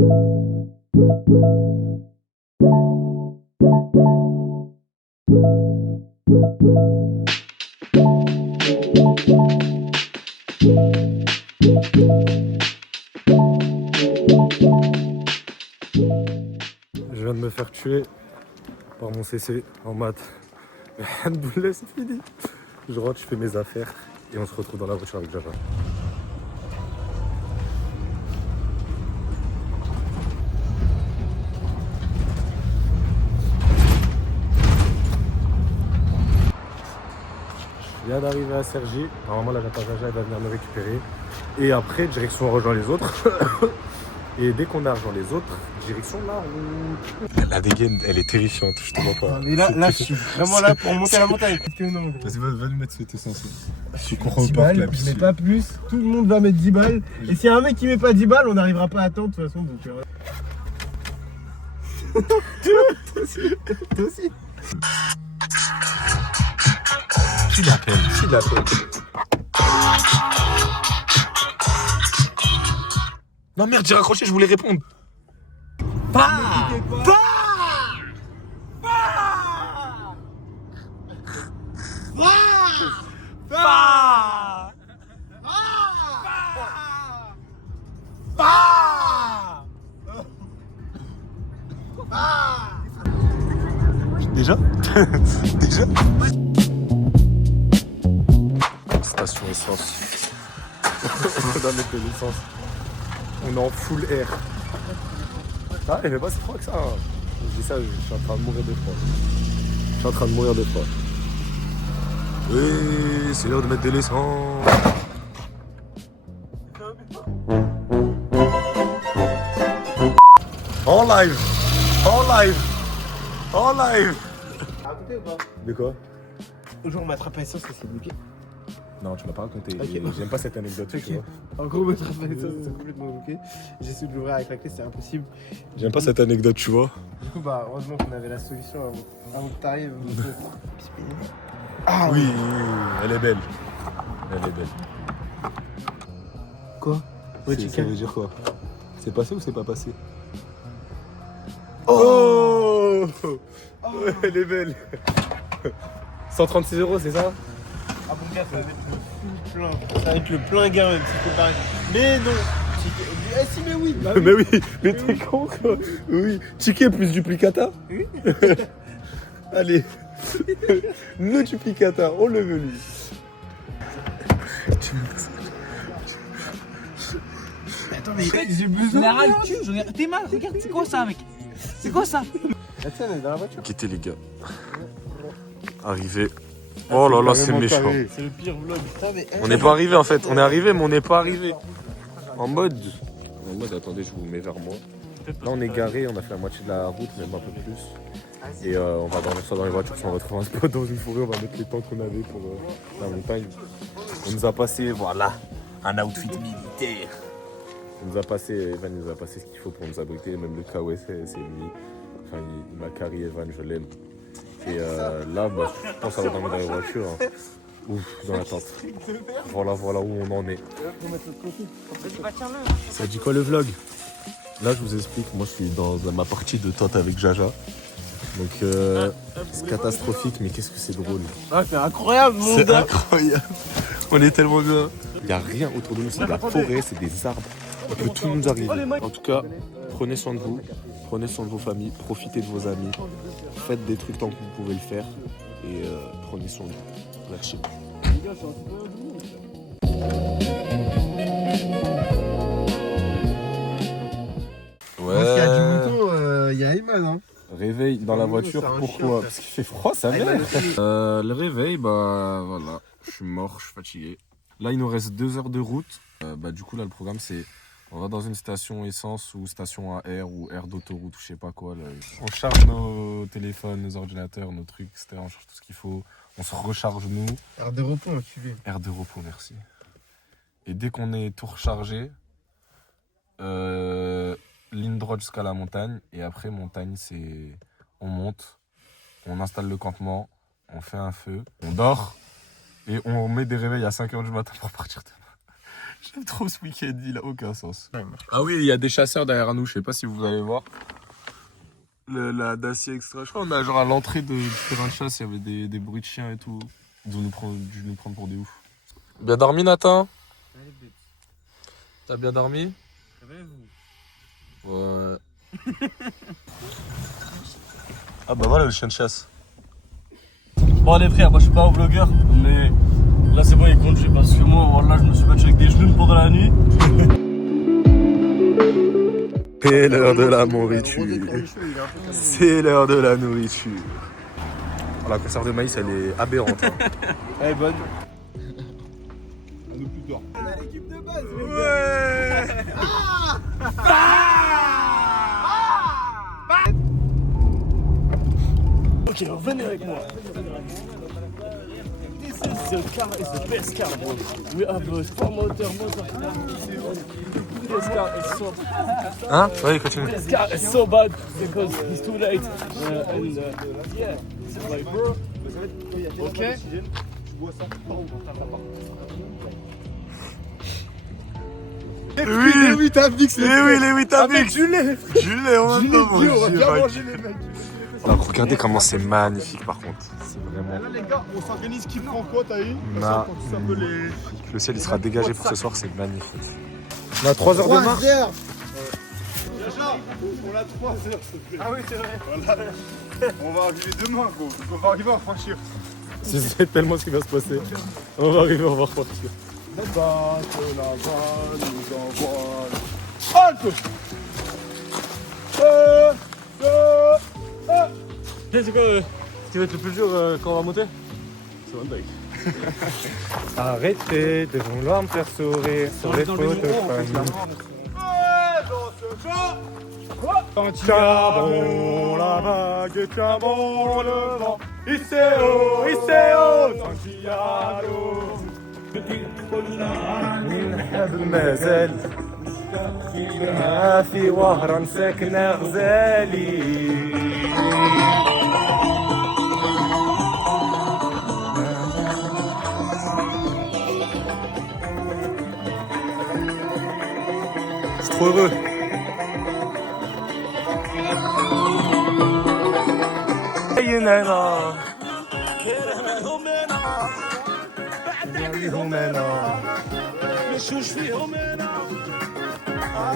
Je viens de me faire tuer par mon CC en maths. Alhamdoulilah, c'est fini. Je rentre, je fais mes affaires et on se retrouve dans la voiture avec Java. Je viens d'arriver à Cergy. Normalement, la Jaja elle va venir me récupérer. Et après, direction on rejoint les autres. Et dès qu'on a rejoint les autres, direction la route. La dégaine, elle est terrifiante, je te vois pas. Mais là, je suis vraiment là pour monter la montagne. Vas-y, va nous mettre cet essence. Je reporte la bise. Je mets pas plus. Tout le monde va mettre 10 balles. Et s'il y a un mec qui met pas 10 balles, on n'arrivera pas à attendre de toute façon. Donc, Toi aussi. Qui l'appelle? Non merde, j'ai raccroché, je voulais répondre. Déjà Déjà Station essence. On doit mettre de l'essence. On est en full air. Ah, il fait pas si froid que ça. Je dis ça, je suis en train de mourir de froid. Oui, c'est l'heure de mettre de l'essence. En live. De quoi? Aujourd'hui, on m'a attrapé ça, ça s'est bloqué. Non, tu m'as pas raconté. Okay. J'aime pas cette anecdote, tu vois. En gros, on m'a attrapé ça, ça s'est complètement bloqué. J'ai essayé de l'ouvrir avec la clé, c'était impossible. J'aime pas cette anecdote, tu vois. Du coup, bah, heureusement qu'on avait la solution avant que t'arrives. Oui, elle est belle. Quoi? Ouais, Ça veut dire quoi? C'est passé ou c'est pas passé? Oh, Ouais, elle est belle. 136 €, c'est ça? Ah mon gars, ça va être le full plein. Ça va être le plein gain même si faut pareil. Mais non. Ah si, mais oui. Bah oui. Mais oui, mais t'es con quoi. Oui, ticket plus duplicata. Oui. Allez. Le duplicata, on le veut lui. Attends, mais j'ai besoin. La râle cul, t'es mal, regarde, c'est quoi ça, mec? C'est quoi ça? La tienne, elle est dans la voiture. Quittez les gars. Arrivé. Oh là là, c'est méchant. C'est le pire vlog. Putain, mais... On n'est pas arrivé en fait. On est arrivé, mais on n'est pas arrivé. En mode, attendez, je vous mets vers moi. Là, on est garé, on a fait la moitié de la route, même un peu plus. Et on va dormir ça dans les voitures. Si on va trouver un spot dans une forêt, on va mettre les tentes qu'on avait pour la montagne. On nous a passé, voilà, un outfit militaire. Evan nous a passé ce qu'il faut pour nous abriter. Même le KOS, c'est lui. Enfin, il m'a carré, Evan, je l'aime. Et là, bah, je pense à dormir dans les voitures. Hein. Ouf, dans la tente. Voilà où on en est. Ça dit quoi le vlog? Là, je vous explique. Moi, je suis dans ma partie de tente avec Jaja. Donc, c'est catastrophique, mais qu'est-ce que c'est drôle. Ah, c'est incroyable, mon C'est gars. incroyable. On est tellement bien. Il n'y a rien autour de nous. C'est de la forêt, c'est des arbres. Il peut tout nous arriver. En tout cas, prenez soin de vous. Prenez soin de vos familles. Profitez de vos amis. Faites des trucs tant que vous pouvez le faire. Et prenez soin de vous. Merci. Parce qu'il y a du mouton, il y a Ayman, hein. Réveil dans la Non, voiture, c'est un pourquoi? chien, Parce qu'il fait froid, ça Ayman va. aussi. Le réveil, bah voilà, je suis mort, je suis fatigué. Là, il nous reste 2 heures de route. Du coup, là, le programme, c'est on va dans une station essence ou station à air ou air d'autoroute ou je sais pas quoi. Là. On charge nos téléphones, nos ordinateurs, nos trucs, etc. On charge tout ce qu'il faut. On se recharge nous. Air de repos, enculé. Air de repos, merci. Et dès qu'on est tout rechargé, ligne droite jusqu'à la montagne. Et après, montagne, c'est on monte, on installe le campement, on fait un feu, on dort et on met des réveils à 5 h du matin pour partir demain. J'aime trop ce week-end, il a aucun sens. Ah oui, il y a des chasseurs derrière nous, je sais pas si vous allez voir. La Dacia Extra, je crois on a genre à l'entrée du terrain de chasse, il y avait des bruits de chiens et tout. Ils ont dû nous prendre pour des oufs. Bien dormi Nathan? T'as bien dormi? Ouais. Ah bah voilà le chien de chasse. Bon les frères, moi je suis pas un vlogueur, mais là c'est bon il conduit parce que moi là je me suis battu avec des genoux pendant la nuit. C'est l'heure de la nourriture. C'est l'heure de la nourriture. Oh, la conserve de maïs elle est aberrante. Hein. Elle est bonne. Un peu plus tard. On a l'équipe de base. Ouais. Ok, venez avec moi. This is the car, is the best car, bro. We have a 4-motor motor. This car is so. Hein? Oui, continue. This car is so bad because it's too late. Yeah, it's like bro. Ok. Oui, les 8 à Vix, les oui, les 8 à Vix. Jules, Jules, on va bien manger les mecs. Alors, regardez comment c'est magnifique par contre. C'est vraiment Là les gars, on s'organise qui prend quoi, t'as eu? magnifique. Le ciel il sera dégagé pour ce soir, c'est magnifique. On a 3 heures de marche. Jaja, on a 3 heures s'il te plaît. Ah oui c'est vrai. Voilà. On va arriver demain gros, donc on va arriver à franchir. C'est tellement ce qui va se passer. On va arriver, on va repartir. Les bateaux là-bas nous envoient. Halte. C'est quoi ce qui va être le plus dur quand on va monter? C'est un bike. Arrêtez de vouloir me faire sourire sur les photos de famille. Quand il y a bon la vague, tu as bon le vent. Iseo, Santiago. نحب مازال ما في وهران ساكنة غزالي. C'est trop heureux.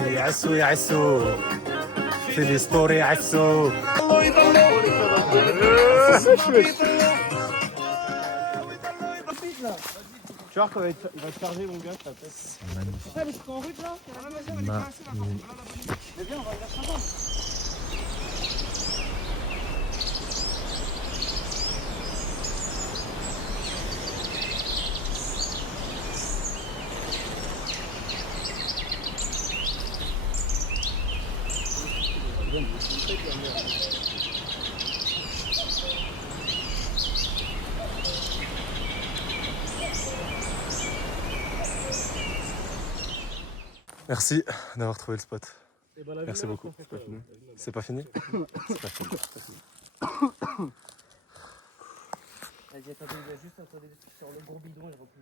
يعسو يعسو في الستوري يعسو. Tu vois qu'il va te charger mon gars, ta tête. Merci d'avoir trouvé le spot. Merci beaucoup. C'est pas fini? C'est pas fini.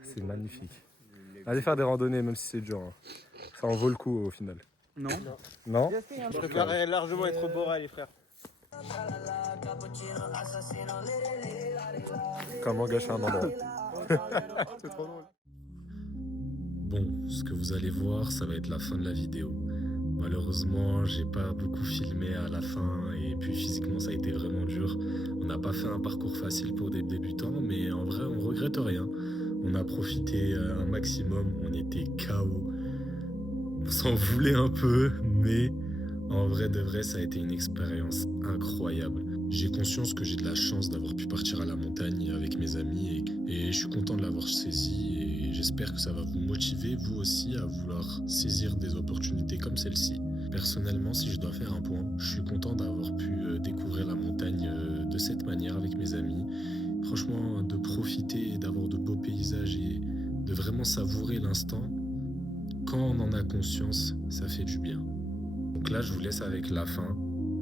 C'est magnifique. Allez faire des randonnées même si c'est dur. Hein. Ça en vaut le coup au final. Non. Non? Je préférerais largement être au Bora les frères. Comment gâcher un endroit? C'est trop drôle. Bon, ce que vous allez voir, ça va être la fin de la vidéo. Malheureusement, j'ai pas beaucoup filmé à la fin et puis physiquement ça a été vraiment dur. On n'a pas fait un parcours facile pour des débutants, mais en vrai on regrette rien. On a profité un maximum, on était KO. On s'en voulait un peu, mais en vrai de vrai ça a été une expérience incroyable. J'ai conscience que j'ai de la chance d'avoir pu partir à la montagne avec mes amis et je suis content de l'avoir saisi et j'espère que ça va vous motiver vous aussi à vouloir saisir des opportunités comme celle-ci. Personnellement, si je dois faire un point, je suis content d'avoir pu découvrir la montagne de cette manière avec mes amis. Franchement, de profiter et d'avoir de beaux paysages et de vraiment savourer l'instant, quand on en a conscience, ça fait du bien. Donc là, je vous laisse avec la fin.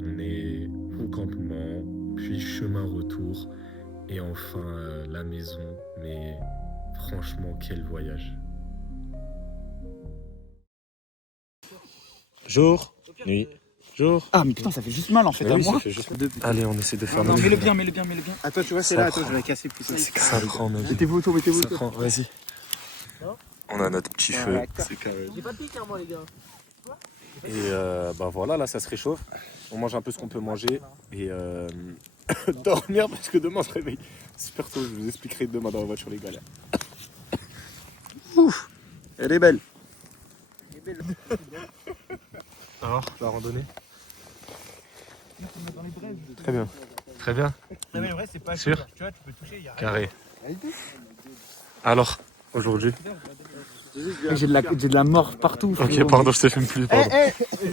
On est au campement, puis chemin retour, et enfin la maison. Mais franchement, quel voyage! Jour, nuit, jour. Ah, mais putain, ça fait juste mal en fait à moi. Allez, on essaie de faire Non, notre mets-le bien, mets-le bien. Attends, tu vois, c'est là, attends, je vais la casser plus. Ça prend, ma vie. Mettez-vous autour, mettez-vous Ça autour. prend, vas-y. On a notre petit feu. C'est carré. J'ai pas de pique, moi, les gars. Et bah voilà, là ça se réchauffe. On mange un peu ce qu'on peut manger et dormir parce que demain on se réveille super tôt. Je vous expliquerai demain dans la voiture les galères. Ouf, elle est belle. Alors, la randonnée? Très bien. Très bien. Non, mais le vrai, c'est pas Sûr? Tu vois, tu peux toucher, il y a Carré. Alors, aujourd'hui? J'ai de la mort partout. Ok, pardon, je te filme plus. Pardon.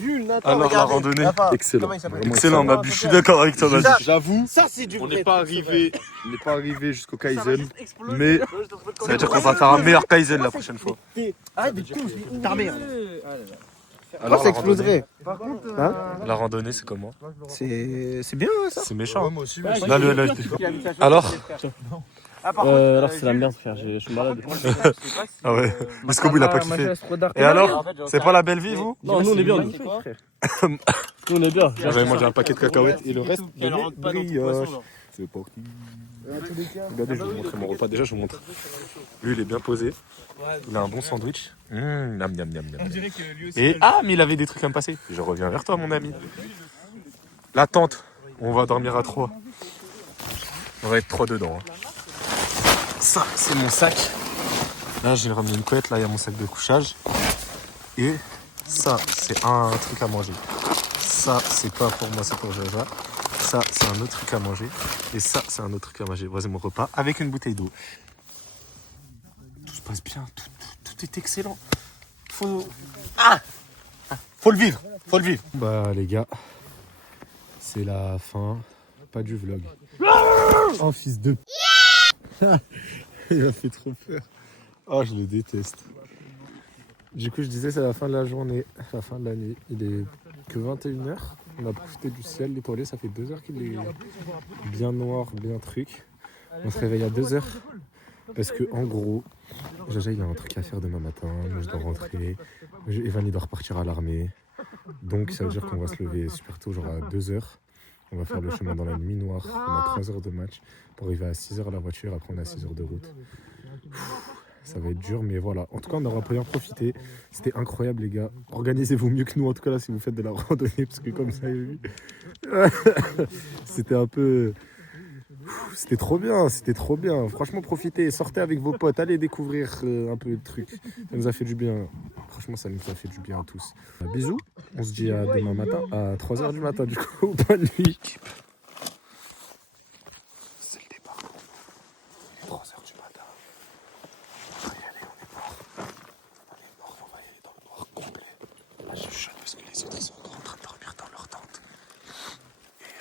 Jules, Nathan, Alors, la randonnée, excellent. Excellent, ma je suis d'accord avec toi, vas-y. J'avoue, Ça, c'est du on vrai. n'est pas arrivé jusqu'au Kaizen, mais Ça veut dire qu'on va faire un meilleur Kaizen la prochaine fois. Arrête de con, ta mère. Alors, ça exploserait. La randonnée, c'est comment? C'est bien ça. C'est méchant. Moi aussi, Là, alors? Alors c'est la merde frère, je suis malade. Ah ouais, jusqu'au bout il a pas kiffé. Et alors? C'est pas la belle vie, vous? Non, nous on est bien. Nous on est bien. J'avais mangé un paquet de cacahuètes et le reste, Elle rentre pas dans ton brioche. poisson, genre. C'est parti. Regardez, je vais vous montrer mon repas. Déjà, je vous montre. Lui, il est bien posé. Il a un bon sandwich. Miam, miam, miam, miam. Et ah, mais il avait des trucs à me passer. Je reviens vers toi, mon ami. La tente. On va dormir à 3. On va être 3 dedans. Hein. Ça, c'est mon sac. Là, j'ai ramené une couette. Là, il y a mon sac de couchage. Et ça, c'est un truc à manger. Ça, c'est pas pour moi, c'est pour Jaja. Ça, c'est un autre truc à manger. Et ça, c'est un autre truc à manger. Voici mon repas avec une bouteille d'eau. Tout se passe bien. Tout est excellent. Faut le vivre. Faut le vivre. Bah, les gars, c'est la fin. Pas du vlog. Oh, fils de... Il m'a fait trop peur. Oh, je le déteste. Du coup, je disais, c'est la fin de la journée, la fin de la nuit. Il est que 21h. On a profité du ciel étoilé. Ça fait 2 heures qu'il est bien noir, bien truc. On se réveille à 2h. Parce que, en gros, Jaja, il a un truc à faire demain matin. Moi, je dois rentrer. Evan, il doit repartir à l'armée. Donc, ça veut dire qu'on va se lever super tôt, genre à 2h. On va faire le chemin dans la nuit noire. On a 3 heures de match pour arriver à 6h à la voiture. Après, on a 6 heures de route. Ça va être dur, mais voilà. En tout cas, on aura bien profité. C'était incroyable, les gars. Organisez-vous mieux que nous, en tout cas, là, si vous faites de la randonnée, parce que comme ça, c'était un peu... C'était trop bien, c'était trop bien. Franchement, profitez, sortez avec vos potes, allez découvrir un peu de trucs. Ça nous a fait du bien. Franchement, ça nous a fait du bien à tous. Bisous, on se dit à demain matin, à 3h du matin, du coup, bonne nuit. C'est le départ. 3h du matin. On va y aller, on est mort. On est mort, on va y aller dans le noir complet. Là, je chuchote parce que les autres, ils sont encore en train de dormir dans leur tente. Et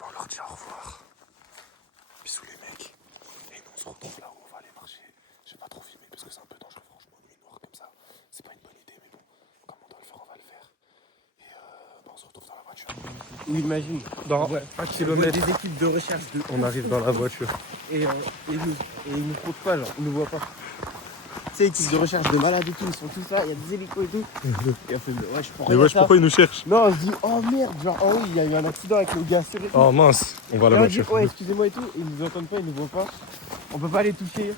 on leur dit au revoir. Bisous les mecs. Et nous on se retrouve là où on va aller marcher. Je vais pas trop filmer parce que c'est un peu dangereux franchement, nuit noire comme ça. C'est pas une bonne idée mais bon, comme on doit le faire, on va le faire. Et on se retrouve dans la voiture. Oui, imagine. Dans 1 On voit kilomètre, des équipes de recherche on arrive dans la voiture. et ils nous comptent pas, genre, ils nous voient pas. Tu sais, équipe de recherche de malades et tout, ils sont tous là, il y a des hélicos et tout. Et on fait, ouais, je prends Mais rien wesh, ça. pourquoi ils nous cherchent? Non, on se dit, oh merde, genre, oh oui, il y a eu un accident avec le gars sur et tout. Oh mince, on va à la Et on dit, voiture. ouais, excusez-moi et tout, ils nous entendent pas, ils nous voient pas. On peut pas les toucher.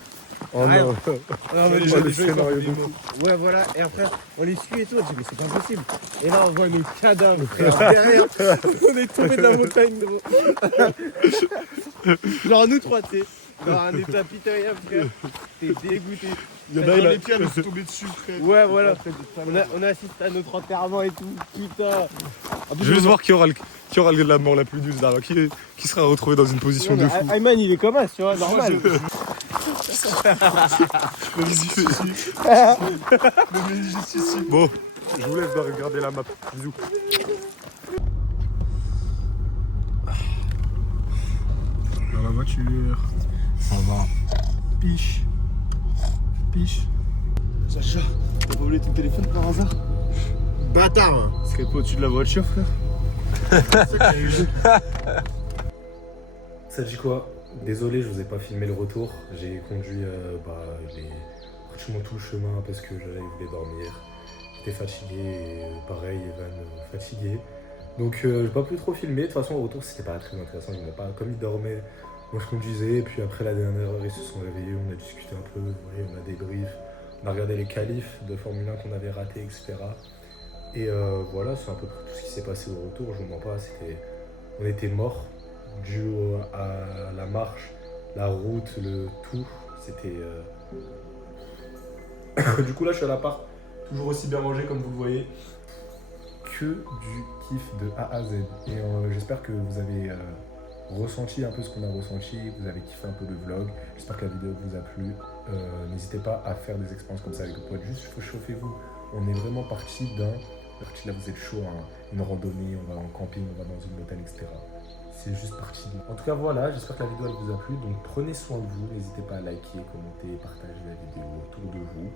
Oh non. Ah, mais Oh, le scénario de fou. Ouais, voilà, et après, on les suit et tout, on dit, mais c'est pas possible. Et là, on voit nos cadavres, frère, derrière. On est tombé de la montagne, gros. Genre, nous trois, tu sais, dans un état pitoyable, frère. T'es dégoûté. Il y en a, il a- nous sont tombés dessus, frère. Ouais, voilà. On a assisté à notre enterrement et tout. Putain. Je veux juste voir qui aura la mort la plus dure là. Qui sera retrouvé dans une position de fou. Ayman, il est comme ça, tu vois, normal. Bon, je vous laisse regarder la map. Bisous. Dans la voiture. Ça va. Piche. Piche. Sacha, t'as pas oublié ton téléphone par hasard? Bâtard. Serait pas au-dessus de la voiture, frère. Ça dit quoi? Désolé, je vous ai pas filmé le retour. J'ai conduit pratiquement tout le chemin parce que j'allais voulais dormir. j'étais fatigué et pareil, Evan fatigué. Donc j'ai pas pu trop filmer. De toute façon, au retour, c'était pas très intéressant. Comme ils dormaient, moi je conduisais. Et puis après la dernière heure, ils se sont réveillés. On a discuté un peu, on a débrief. On a regardé les qualifs de Formule 1 qu'on avait ratés, etc. Et voilà, c'est à peu près tout ce qui s'est passé au retour. Je vous mens pas, on était morts dû à la marche, la route, le tout. C'était. Du coup, là, je suis à l'appart, toujours aussi bien rangé comme vous le voyez. Que du kiff de A à Z. Et j'espère que vous avez ressenti un peu ce qu'on a ressenti, vous avez kiffé un peu le vlog. J'espère que la vidéo vous a plu. N'hésitez pas à faire des expériences comme ça avec vos potes. Juste chauffez-vous. On est vraiment parti là, vous êtes chaud, hein. Une randonnée, on va en camping, on va dans une montagne, etc. C'est juste parti. En tout cas, voilà, j'espère que la vidéo elle vous a plu. Donc prenez soin de vous. N'hésitez pas à liker, commenter, partager la vidéo autour de vous.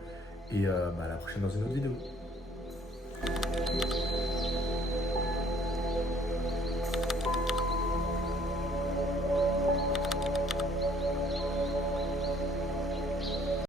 Et à la prochaine dans une autre vidéo.